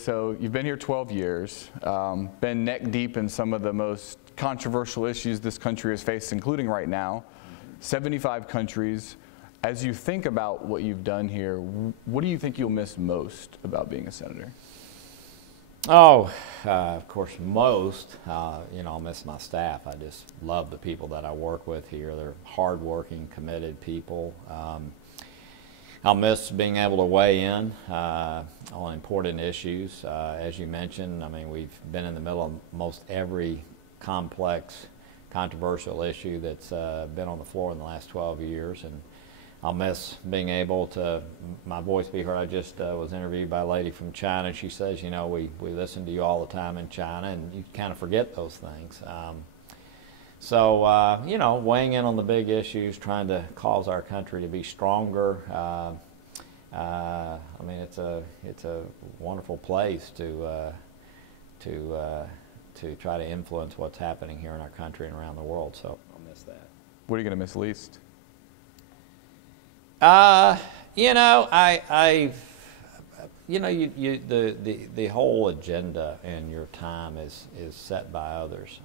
So you've been here 12 years, been neck deep in some of the most controversial issues this country has faced, including right now, 75 countries. As you think about what you've done here, what do you think you'll miss most about being a senator? Oh, of course, most, I'll miss my staff. I just love the people that I work with here. They're hardworking, committed people. I'll miss being able to weigh in on important issues. As you mentioned, I mean, we've been in the middle of most every complex, controversial issue that's been on the floor in the last 12 years. And I'll miss being able to, my voice be heard. I just was interviewed by a lady from China, and she says, you know, we listen to you all the time in China, and you kind of forget those things. Weighing in on the big issues, trying to cause our country to be stronger. I mean, it's a wonderful place to try to influence what's happening here in our country and around the world. So I'll miss that. What are you going to miss least? The whole agenda and your time is set by others.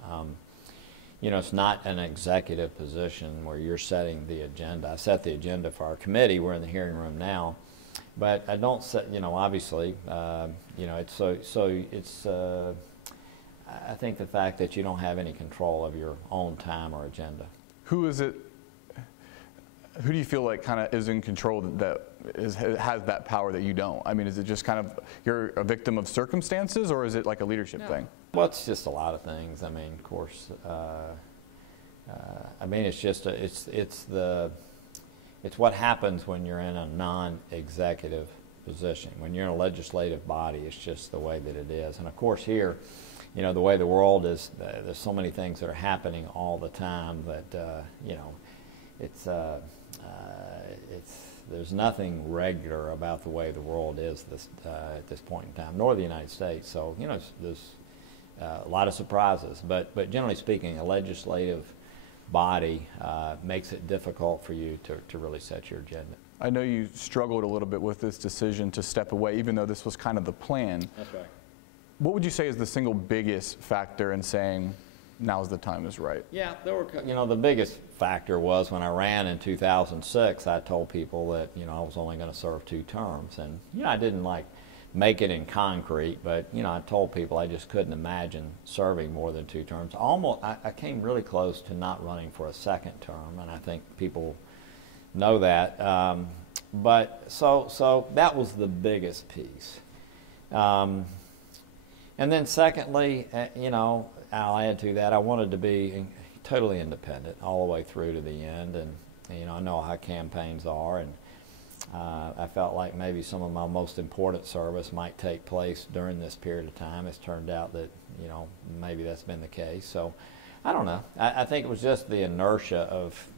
It's not an executive position where you're setting the agenda. I set the agenda for our committee. We're in the hearing room now, but I don't set. Obviously, I think the fact that you don't have any control of your own time or agenda. Who is it? Who do you feel like kind of is in control that has that power that you don't? I mean, is it just kind of you're a victim of circumstances, or is it like a leadership thing? Well, it's just a lot of things. I mean, of course, it's what happens when you're in a non-executive position. When you're in a legislative body, it's just the way that it is. And of course, here, the way the world is, there's so many things that are happening all the time that there's nothing regular about the way the world is at this point in time, nor the United States. So, there's a lot of surprises. But generally speaking, a legislative body makes it difficult for you to really set your agenda. I know you struggled a little bit with this decision to step away, even though this was kind of the plan. That's right. What would you say is the single biggest factor in saying, now's the time is right? Yeah, the biggest factor was when I ran in 2006, I told people that, I was only going to serve 2 terms. And, I didn't make it in concrete, but, I told people I just couldn't imagine serving more than 2 terms. I came really close to not running for a 2nd term, and I think people know that. So that was the biggest piece. And then secondly, I'll add to that, I wanted to be totally independent all the way through to the end, and I know how campaigns are, and I felt like maybe some of my most important service might take place during this period of time. It's turned out that maybe that's been the case. So I don't know. I think it was just the inertia of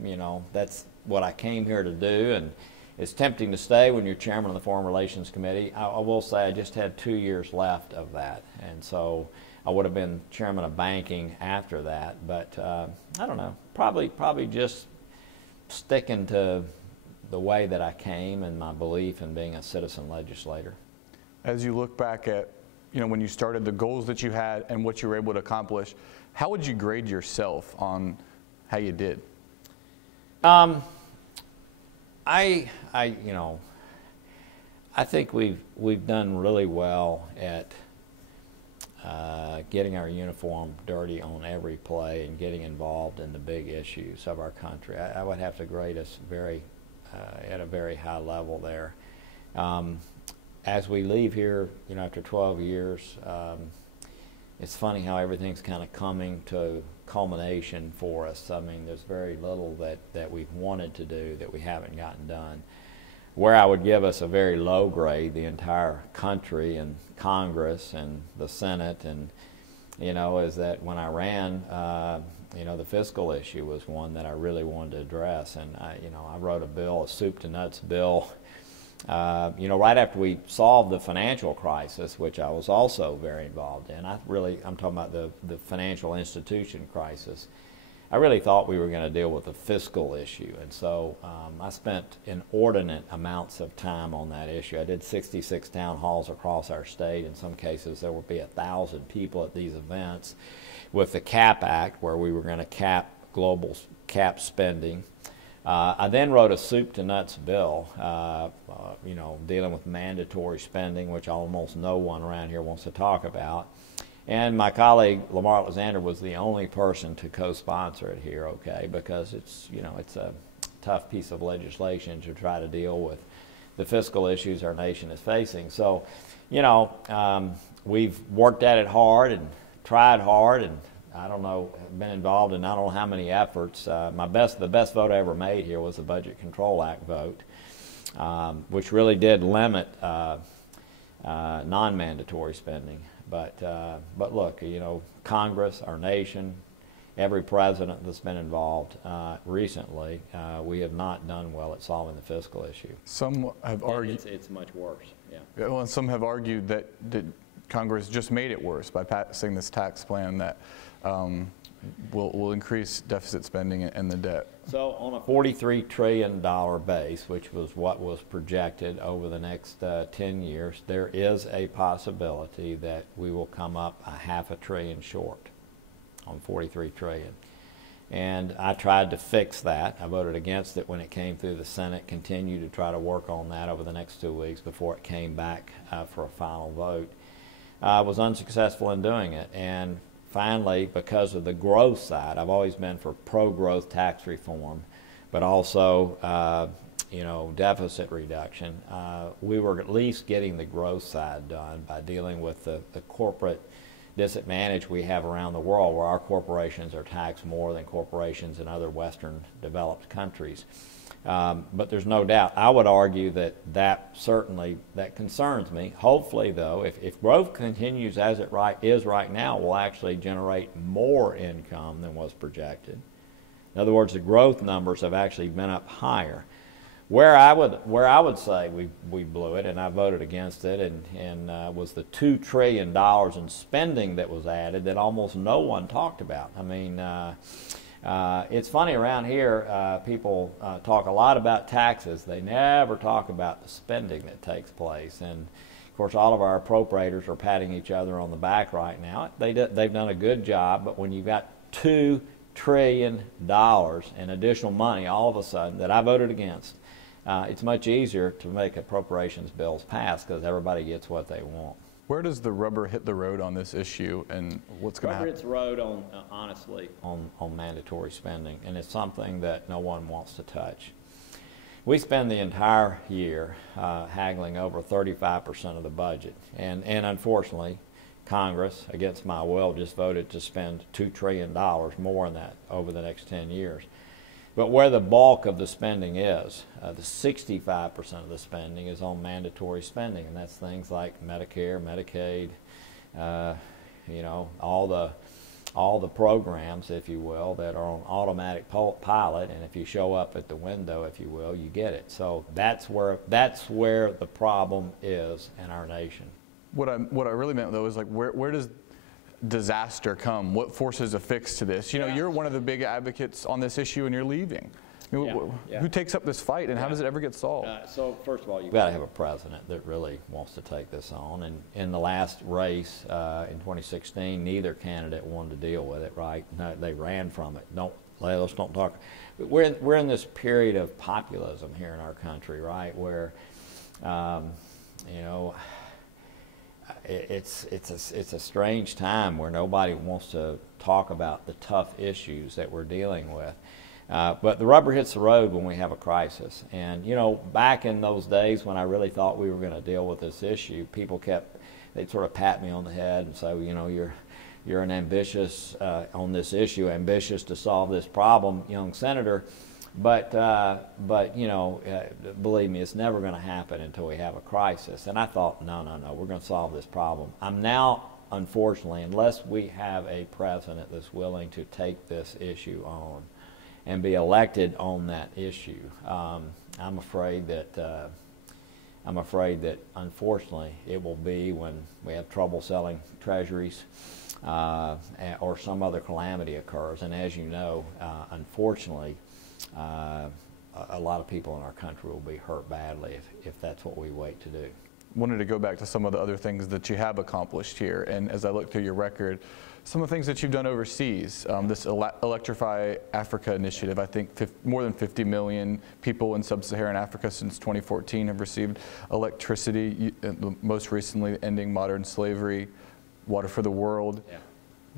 that's what I came here to do, and it's tempting to stay when you're chairman of the Foreign Relations Committee. I will say I just had 2 years left of that, and so I would have been chairman of banking after that, but I don't know. Probably just sticking to the way that I came and my belief in being a citizen legislator. As you look back at, when you started, the goals that you had and what you were able to accomplish, how would you grade yourself on how you did? I think we've done really well at getting our uniform dirty on every play and getting involved in the big issues of our country. I would have to grade us at a very high level there. As we leave here, after 12 years, it's funny how everything's kind of coming to culmination for us. I mean, there's very little that we've wanted to do that we haven't gotten done. Where I would give us a very low grade, the entire country and Congress and the Senate, and is that when I ran, the fiscal issue was one that I really wanted to address, and I wrote a bill, a soup to nuts bill, right after we solved the financial crisis, which I was also very involved in. I'm talking about the financial institution crisis. I really thought we were going to deal with the fiscal issue, and so I spent inordinate amounts of time on that issue. I did 66 town halls across our state. In some cases, there would be 1,000 people at these events with the CAP Act, where we were going to cap global cap spending. I then wrote a soup to nuts bill, you know, dealing with mandatory spending, which almost no one around here wants to talk about. And my colleague Lamar Alexander was the only person to co-sponsor it here, okay, because it's, you know, it's a tough piece of legislation to try to deal with the fiscal issues our nation is facing. So, you know, we've worked at it hard and tried hard, and I don't know, been involved in I don't know how many efforts. The best vote I ever made here was the Budget Control Act vote, which really did limit non-mandatory spending. But look, you know, Congress, our nation, every president that's been involved recently, we have not done well at solving the fiscal issue. Some have argued it's much worse. Yeah. Well, and some have argued that Congress just made it worse by passing this tax plan that will increase deficit spending and the debt. So on a $43 trillion base, which was what was projected over the next 10 years, there is a possibility that we will come up $0.5 trillion short on $43 trillion. And I tried to fix that. I voted against it when it came through the Senate, continued to try to work on that over the next 2 weeks before it came back for a final vote. I was unsuccessful in doing it, and finally, because of the growth side, I've always been for pro-growth tax reform, but also, you know, deficit reduction. We were at least getting the growth side done by dealing with the corporate disadvantage we have around the world, where our corporations are taxed more than corporations in other Western developed countries. But there's no doubt, I would argue that certainly concerns me. Hopefully, though, if growth continues as it is right now, we'll actually generate more income than was projected. In other words, the growth numbers have actually been up higher. Where I would say we blew it, and I voted against it, and was the $2 trillion in spending that was added that almost no one talked about. I mean, it's funny around here, people talk a lot about taxes. They never talk about the spending that takes place. And of course, all of our appropriators are patting each other on the back right now. They've done a good job, but when you've got $2 trillion in additional money all of a sudden that I voted against, it's much easier to make appropriations bills pass because everybody gets what they want. Where does the rubber hit the road on this issue, and what's going to happen? Rubber hits the road on, honestly, on mandatory spending, and it's something that no one wants to touch. We spend the entire year haggling over 35% of the budget, and unfortunately, Congress, against my will, just voted to spend $2 trillion more than that over the next 10 years. But where the bulk of the spending is, the 65% of the spending is on mandatory spending, and that's things like Medicare, Medicaid, you know, all the programs, if you will, that are on automatic pilot, and if you show up at the window, if you will, you get it. So that's where the problem is in our nation. What I really meant, though, is like where does disaster come? What forces a fix to this? You know, you're one of the big advocates on this issue, and you're leaving. I mean, who takes up this fight, and how does it ever get solved? So first of all, you've got to have a president that really wants to take this on. And in the last race in 2016, neither candidate wanted to deal with it. Right? No, they ran from it. Let's don't talk. We're in this period of populism here in our country, right? Where you know, it's a strange time where nobody wants to talk about the tough issues that we're dealing with. But the rubber hits the road when we have a crisis. And, you know, back in those days when I really thought we were going to deal with this issue, they'd sort of pat me on the head and say, well, you know, you're an ambitious, on this issue, ambitious to solve this problem, young senator. But you know, believe me, it's never going to happen until we have a crisis. And I thought, no, we're going to solve this problem. I'm now, unfortunately, unless we have a president that's willing to take this issue on and be elected on that issue, I'm afraid that I'm afraid that, unfortunately, it will be when we have trouble selling treasuries or some other calamity occurs. And as you know, unfortunately, a lot of people in our country will be hurt badly if that's what we wait to do. Wanted to go back to some of the other things that you have accomplished here, and as I look through your record, some of the things that you've done overseas, this Electrify Africa initiative, I think more than 50 million people in sub-Saharan Africa since 2014 have received electricity, most recently ending modern slavery, water for the world. Yeah.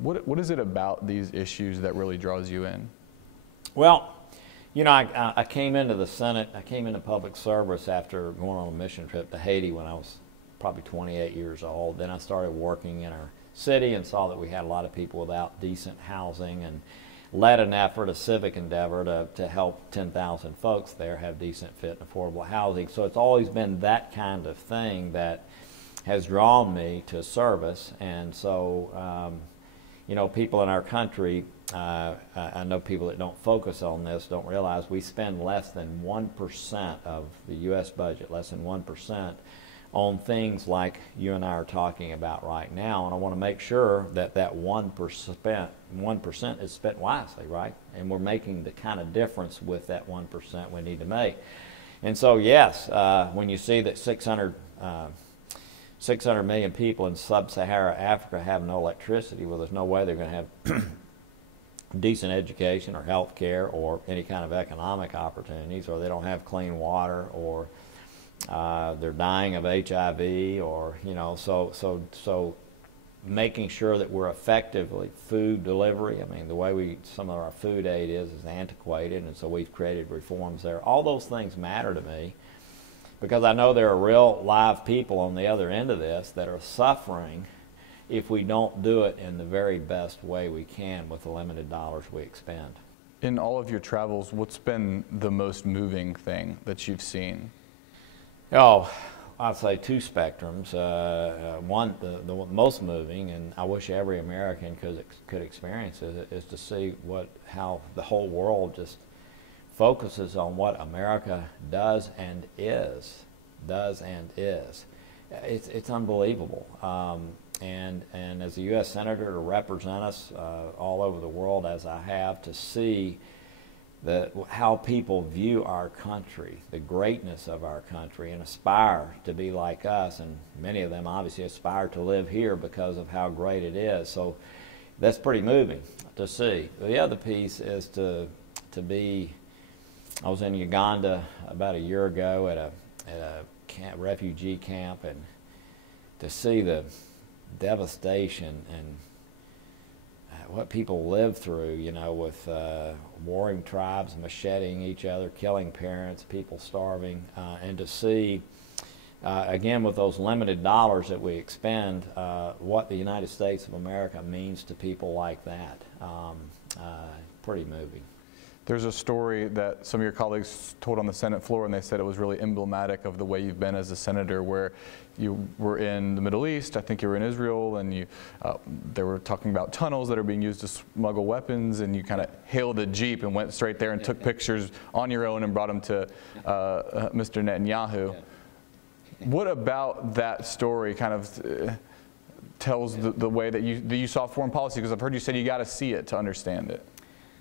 What is it about these issues that really draws you in? Well, you know, I came into the Senate, I came into public service after going on a mission trip to Haiti when I was probably 28 years old. Then I started working in our city and saw that we had a lot of people without decent housing, and led an effort, a civic endeavor to help 10,000 folks there have decent, fit, and affordable housing. So it's always been that kind of thing that has drawn me to service. And so, you know, people in our country, I know people that don't focus on this don't realize we spend less than 1% of the U.S. budget, less than 1%, on things like you and I are talking about right now. And I want to make sure that that 1% is spent wisely, right? And we're making the kind of difference with that 1% we need to make. And so, yes, when you see that 600 million people in sub-Saharan Africa have no electricity, well, there's no way they're going to have decent education or health care or any kind of economic opportunities, or they don't have clean water, or they're dying of HIV, or, you know, so making sure that we're effectively food delivery. I mean, the way some of our food aid is antiquated, and so we've created reforms there. All those things matter to me, because I know there are real live people on the other end of this that are suffering if we don't do it in the very best way we can with the limited dollars we expend. In all of your travels, what's been the most moving thing that you've seen? Oh, I'd say two spectrums. One, the most moving, and I wish every American could experience it, is to see how the whole world just focuses on what America does and is. It's unbelievable. And as a U.S. Senator, to represent us all over the world as I have, to see how people view our country, the greatness of our country, and aspire to be like us, and many of them obviously aspire to live here because of how great it is. So that's pretty moving to see. The other piece is to be, I was in Uganda about a year ago at a refugee camp, and to see the devastation and what people live through, you know, with warring tribes macheting each other, killing parents, people starving, and to see, again, with those limited dollars that we expend, what the United States of America means to people like that. Pretty moving. There's a story that some of your colleagues told on the Senate floor, and they said it was really emblematic of the way you've been as a senator, where you were in the Middle East, I think you were in Israel, and they were talking about tunnels that are being used to smuggle weapons, and you kind of hailed a Jeep and went straight there and took pictures on your own and brought them to Mr. Netanyahu. What about that story kind of tells the way that you saw foreign policy? Because I've heard you say you got to see it to understand it.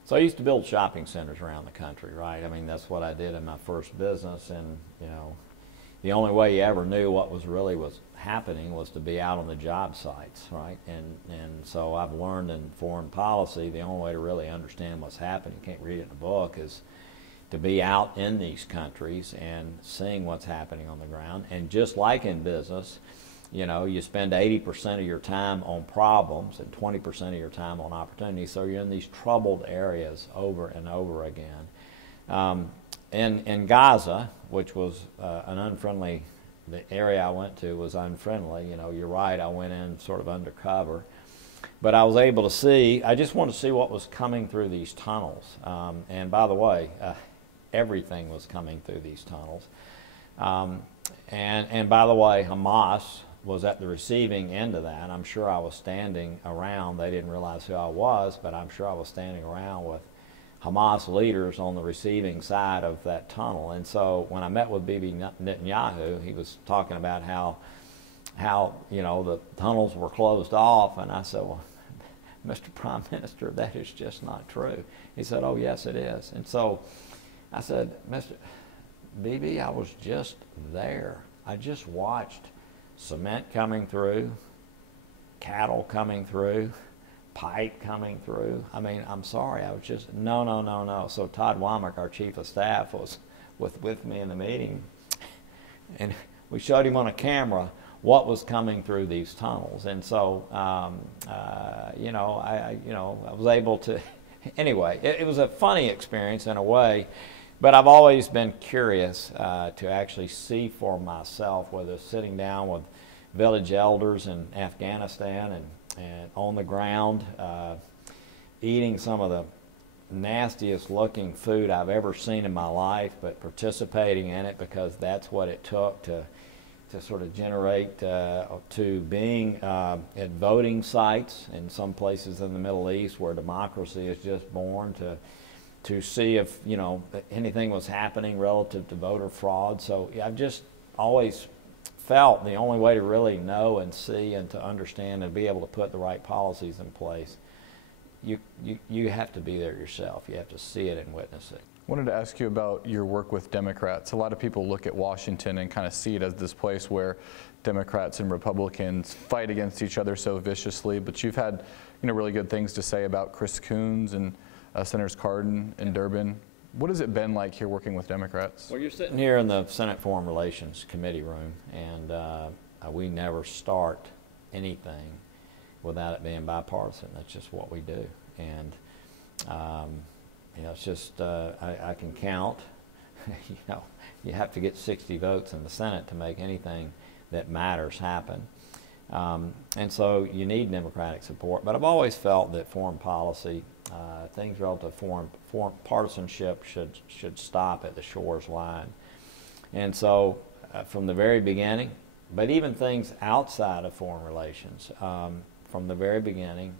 So I used to build shopping centers around the country, right? I mean, that's what I did in my first business, and, you know, the only way you ever knew what was happening was to be out on the job sites, right? And so I've learned in foreign policy, the only way to really understand what's happening, you can't read it in a book, is to be out in these countries and seeing what's happening on the ground. And just like in business, you know, you spend 80% of your time on problems and 20% of your time on opportunities. So you're in these troubled areas over and over again. In Gaza, which was an unfriendly, the area I went to was unfriendly. You know, you're right, I went in sort of undercover. But I was able to see, I just wanted to see what was coming through these tunnels. And by the way, everything was coming through these tunnels. And by the way, Hamas was at the receiving end of that. I'm sure I was standing around. They didn't realize who I was, but I'm sure I was standing around with Hamas leaders on the receiving side of that tunnel. And so when I met with Bibi Netanyahu, he was talking about how the tunnels were closed off, and I said, well, Mr. Prime Minister, that is just not true. He said, oh, yes, it is. And so I said, Mr. Bibi, I was just there. I just watched cement coming through, cattle coming through, pipe coming through. I mean, I'm sorry, I was just, no. So Todd Womack, our chief of staff, was with me in the meeting, and we showed him on a camera what was coming through these tunnels. And so, I was able to, anyway, it was a funny experience in a way, but I've always been curious to actually see for myself, whether sitting down with village elders in Afghanistan and on the ground, eating some of the nastiest looking food I've ever seen in my life, but participating in it because that's what it took to sort of generate, to being at voting sites in some places in the Middle East where democracy is just born, to see if anything was happening relative to voter fraud. So I've just always felt the only way to really know and see and to understand and be able to put the right policies in place, you have to be there yourself. You have to see it and witness it. I wanted to ask you about your work with Democrats. A lot of people look at Washington and kind of see it as this place where Democrats and Republicans fight against each other so viciously, but you've had really good things to say about Chris Coons and Senators Cardin and Durbin. What has it been like here working with Democrats? Well, you're sitting here in the Senate Foreign Relations Committee room, and we never start anything without it being bipartisan. That's just what we do. And, it's just, I can count, you have to get 60 votes in the Senate to make anything that matters happen. And so you need Democratic support. But I've always felt that foreign policy, things relative to foreign partisanship should stop at the shores line. And so from the very beginning, but even things outside of foreign relations, from the very beginning,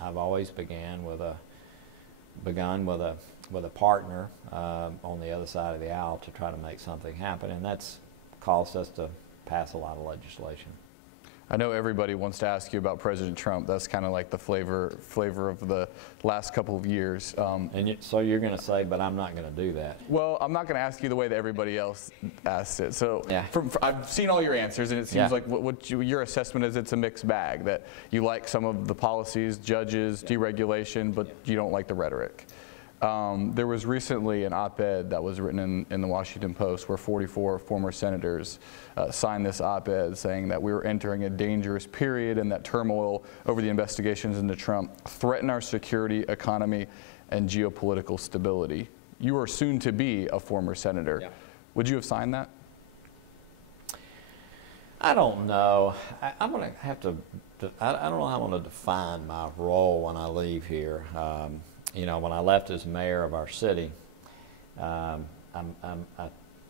I've always begun with a partner on the other side of the aisle to try to make something happen, and that's caused us to pass a lot of legislation. I know everybody wants to ask you about President Trump. That's kind of like the flavor of the last couple of years. So you're going to say, but I'm not going to do that. Well, I'm not going to ask you the way that everybody else asked it. So yeah. I've seen all your answers, and it seems like your assessment is it's a mixed bag, that you like some of the policies, judges, deregulation, but you don't like the rhetoric. There was recently an op-ed that was written in the Washington Post where 44 former senators signed this op-ed saying that we were entering a dangerous period and that turmoil over the investigations into Trump threaten our security, economy, and geopolitical stability. You are soon to be a former senator. Yeah. Would you have signed that? I don't know. I'm going to have to, I don't know how I'm going to define my role when I leave here. When I left as mayor of our city, I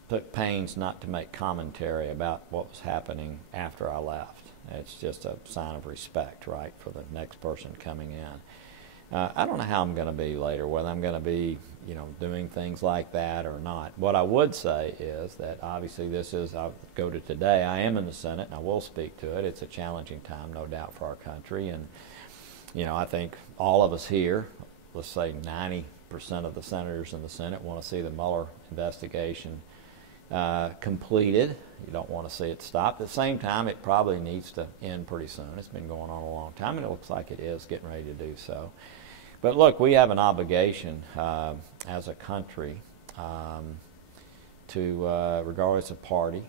took pains not to make commentary about what was happening after I left. It's just a sign of respect, right, for the next person coming in. I don't know how I'm going to be later, whether I'm going to be, doing things like that or not. What I would say is that obviously I'll go to today, I am in the Senate and I will speak to it. It's a challenging time, no doubt, for our country. And, I think all of us here, let's say 90% of the senators in the Senate want to see the Mueller investigation completed. You don't want to see it stopped. At the same time, it probably needs to end pretty soon. It's been going on a long time, and it looks like it is getting ready to do so. But look, we have an obligation as a country to, regardless of party,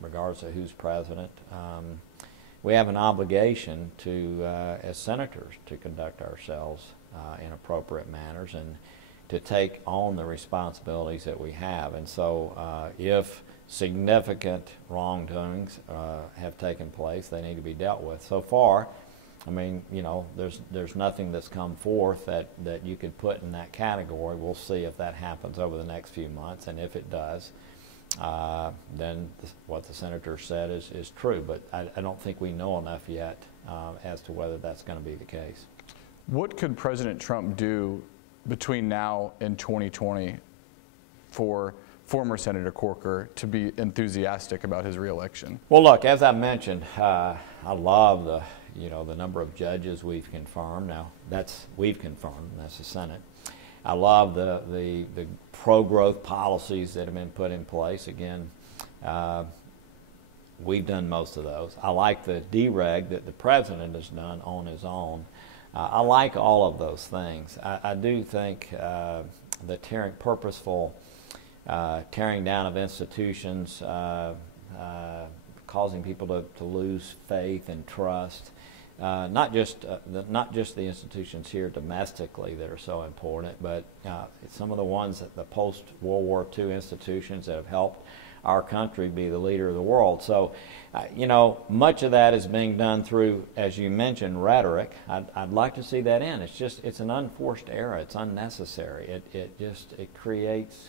regardless of who's president, we have an obligation to, as senators, to conduct ourselves in appropriate manners and to take on the responsibilities that we have. And so if significant wrongdoings have taken place, they need to be dealt with. So far, I mean, there's nothing that's come forth that you could put in that category. We'll see if that happens over the next few months, and if it does, then what the senator said is true. But I don't think we know enough yet as to whether that's going to be the case. What could President Trump do between now and 2020 for former Senator Corker to be enthusiastic about his reelection? Well, look, as I mentioned, I love the number of judges we've confirmed. Now, we've confirmed. That's the Senate. I love the pro-growth policies that have been put in place. Again, we've done most of those. I like the dereg that the president has done on his own. I like all of those things. I do think the purposeful tearing down of institutions, causing people to lose faith and trust, not just the institutions here domestically that are so important, but some of the ones that the post-World War II institutions that have helped our country be the leader of the world. So, much of that is being done through, as you mentioned, rhetoric. I'd like to see that in. It's an unforced error. It's unnecessary. It creates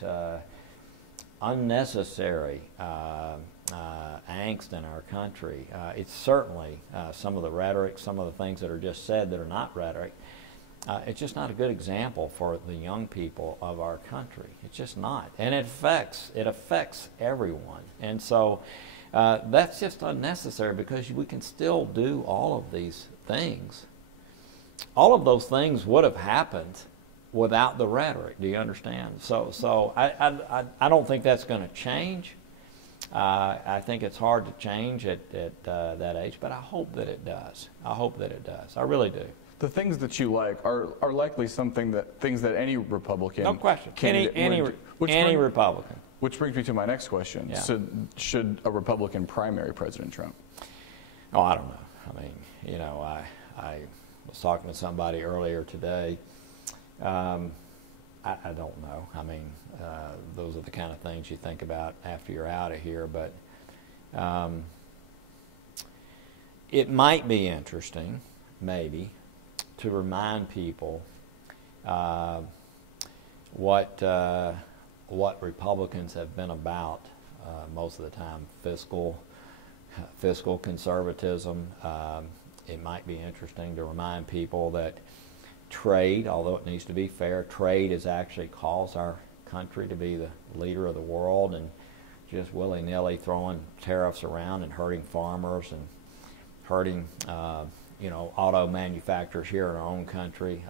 unnecessary angst in our country. It's certainly some of the rhetoric, some of the things that are just said that are not rhetoric. It's just not a good example for the young people of our country. It's just not, and it affects everyone. And so that's just unnecessary, because we can still do all of these things. All of those things would have happened without the rhetoric. Do you understand? So I don't think that's going to change. I think it's hard to change at that age, but I hope that it does. I hope that it does. I really do. The things that you like are likely things that any Republican, no question, any Republican. Which brings me to my next question. Yeah. So, should a Republican primary President Trump? Oh, I don't know. I mean, I was talking to somebody earlier today. I don't know. I mean, those are the kind of things you think about after you're out of here. But it might be interesting, maybe, to remind people what Republicans have been about most of the time: fiscal conservatism. It might be interesting to remind people that trade, although it needs to be fair, trade has actually caused our country to be the leader of the world, and just willy-nilly throwing tariffs around and hurting farmers and hurting auto manufacturers here in our own country.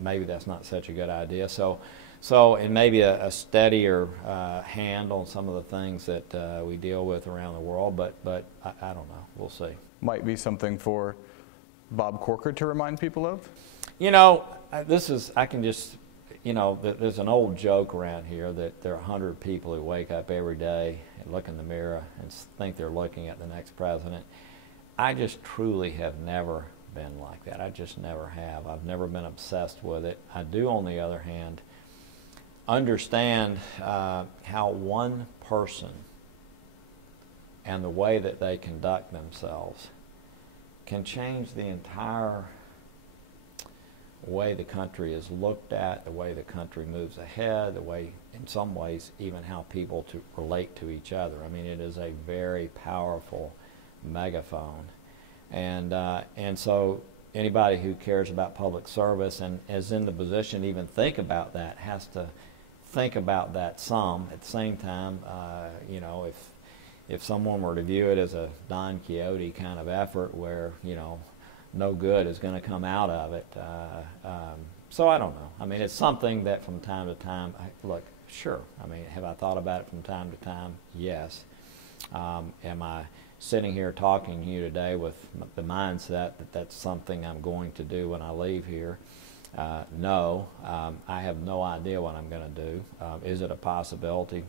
Maybe that's not such a good idea. So and maybe a steadier hand on some of the things that we deal with around the world, but I don't know. We'll see. Might be something for Bob Corker to remind people of? There's an old joke around here that there are 100 people who wake up every day and look in the mirror and think they're looking at the next president. I just truly have never been like that. I just never have. I've never been obsessed with it. I do, on the other hand, understand how one person and the way that they conduct themselves can change the entire way the country is looked at, the way the country moves ahead, the way, in some ways, even how people relate to each other. I mean, it is a very powerful megaphone. And so anybody who cares about public service and is in the position to even think about that has to think about that some. At the same time, if someone were to view it as a Don Quixote kind of effort where, no good is going to come out of it. So I don't know. I mean, it's something that from time to time, sure. I mean, have I thought about it from time to time? Yes. Am I sitting here talking to you today with the mindset that that's something I'm going to do when I leave here? No. I have no idea what I'm going to do. Is it a possibility?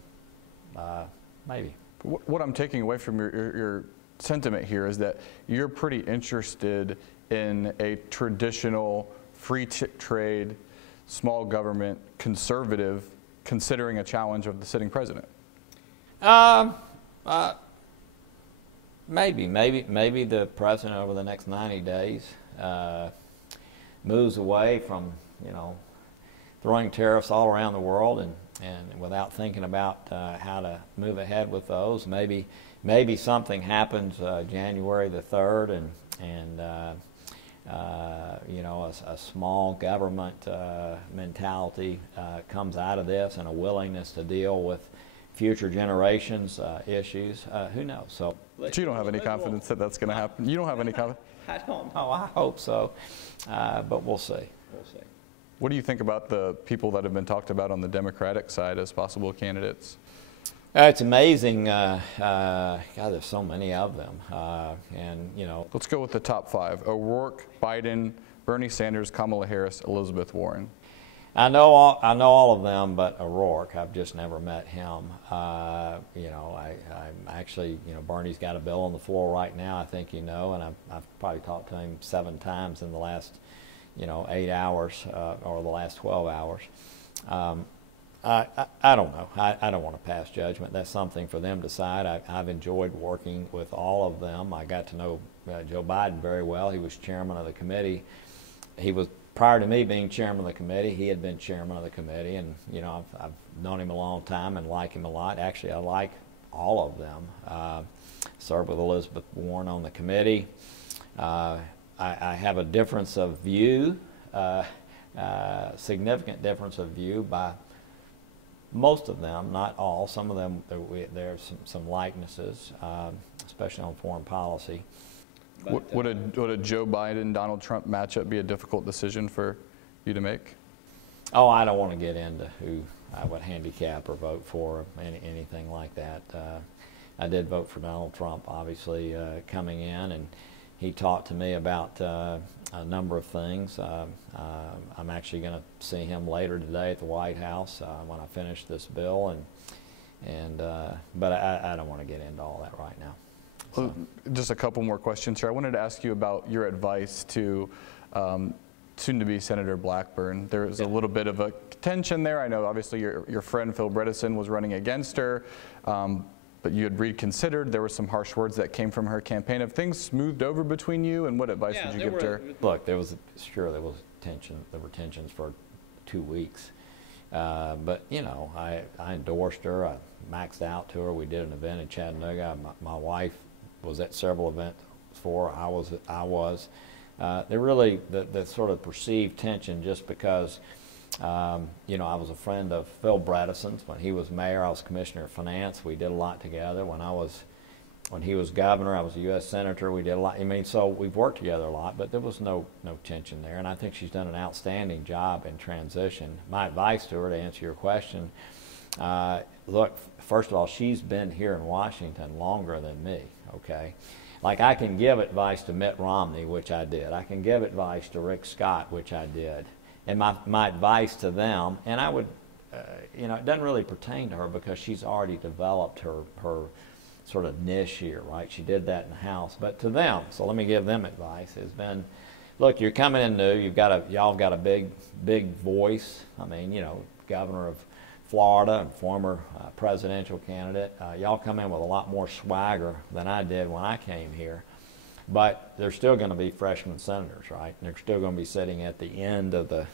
Maybe. What I'm taking away from your sentiment here is that you're pretty interested in a traditional free trade, small government, conservative, considering a challenge of the sitting president. Maybe the president over the next 90 days moves away from throwing tariffs all around the world and without thinking about how to move ahead with those. Maybe something happens January the 3rd and you know, a small government mentality comes out of this, and a willingness to deal with future generations' issues, who knows? So but you don't have any confidence that that's going to happen? You don't have any confidence? I don't know. I hope so, but we'll see. We'll see. What do you think about the people that have been talked about on the Democratic side as possible candidates? It's amazing. God, there's so many of them, and you know. Let's go with the top 5: O'Rourke, Biden, Bernie Sanders, Kamala Harris, Elizabeth Warren. I know all of them, but O'Rourke, I've just never met him. You know, I'm actually, you know, Bernie's got a bill on the floor right now, I think you know, and I've probably talked to him 7 times in the last, you know, 8 hours or the last 12 hours. I don't know. I don't want to pass judgment. That's something for them to decide. I've enjoyed working with all of them. I got to know Joe Biden very well. He was chairman of the committee. He was, prior to me being chairman of the committee, he had been chairman of the committee, and you know, I've known him a long time and like him a lot. Actually, I like all of them. Served with Elizabeth Warren on the committee. I have a difference of view, significant difference of view by most of them, not all. Some of them, there's some likenesses, especially on foreign policy. But, would a Joe Biden-Donald Trump matchup be a difficult decision for you to make? Oh, I don't want to get into who I would handicap or vote for, anything like that. I did vote for Donald Trump, obviously, coming in, and he talked to me about a number of things. I'm actually going to see him later today at the White House when I finish this bill, but I don't want to get into all that right now. Well, just a couple more questions here. I wanted to ask you about your advice to soon-to-be Senator Blackburn. There's a little bit of a tension there. I know obviously your friend Phil Bredesen was running against her, but you had reconsidered. There were some harsh words that came from her campaign. Have things smoothed over between you, and what advice would you give to her? Look, there was tension. There were tensions for 2 weeks, but you know, I endorsed her. I maxed out to her. We did an event in Chattanooga. My wife was at several events for her. I was. There really the sort of perceived tension just because. You know, I was a friend of Phil Bredesen's. When he was mayor, I was commissioner of finance. We did a lot together. When he was governor, I was a U.S. senator. We did a lot. I mean, so we've worked together a lot, but there was no tension there. And I think she's done an outstanding job in transition. My advice to her, to answer your question, look, first of all, she's been here in Washington longer than me, okay? Like, I can give advice to Mitt Romney, which I did. I can give advice to Rick Scott, which I did. And my advice to them, and I would, you know, it doesn't really pertain to her because she's already developed her sort of niche here, right? She did that in the House. But to them, so let me give them advice, has been, look, you're coming in new, y'all got a big voice. I mean, you know, governor of Florida and former presidential candidate. Y'all come in with a lot more swagger than I did when I came here. But they're still going to be freshman senators, right? And they're still going to be sitting at the end of They're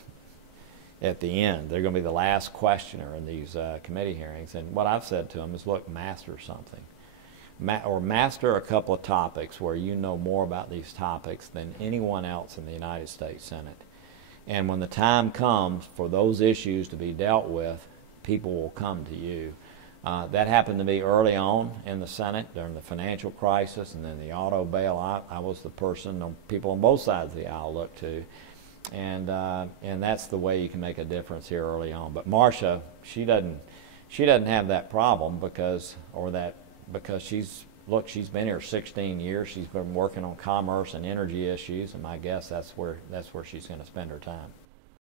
going to be the last questioner in these committee hearings. And what I've said to them is, look, master something. Or master a couple of topics where you know more about these topics than anyone else in the United States Senate. And when the time comes for those issues to be dealt with, people will come to you. That happened to me early on in the Senate during the financial crisis and then the auto bailout. I was the person people on both sides of the aisle looked to, and that's the way you can make a difference here early on. But Marsha, she doesn't have that problem because she's been here 16 years. She's been working on commerce and energy issues, and my guess that's where she's going to spend her time.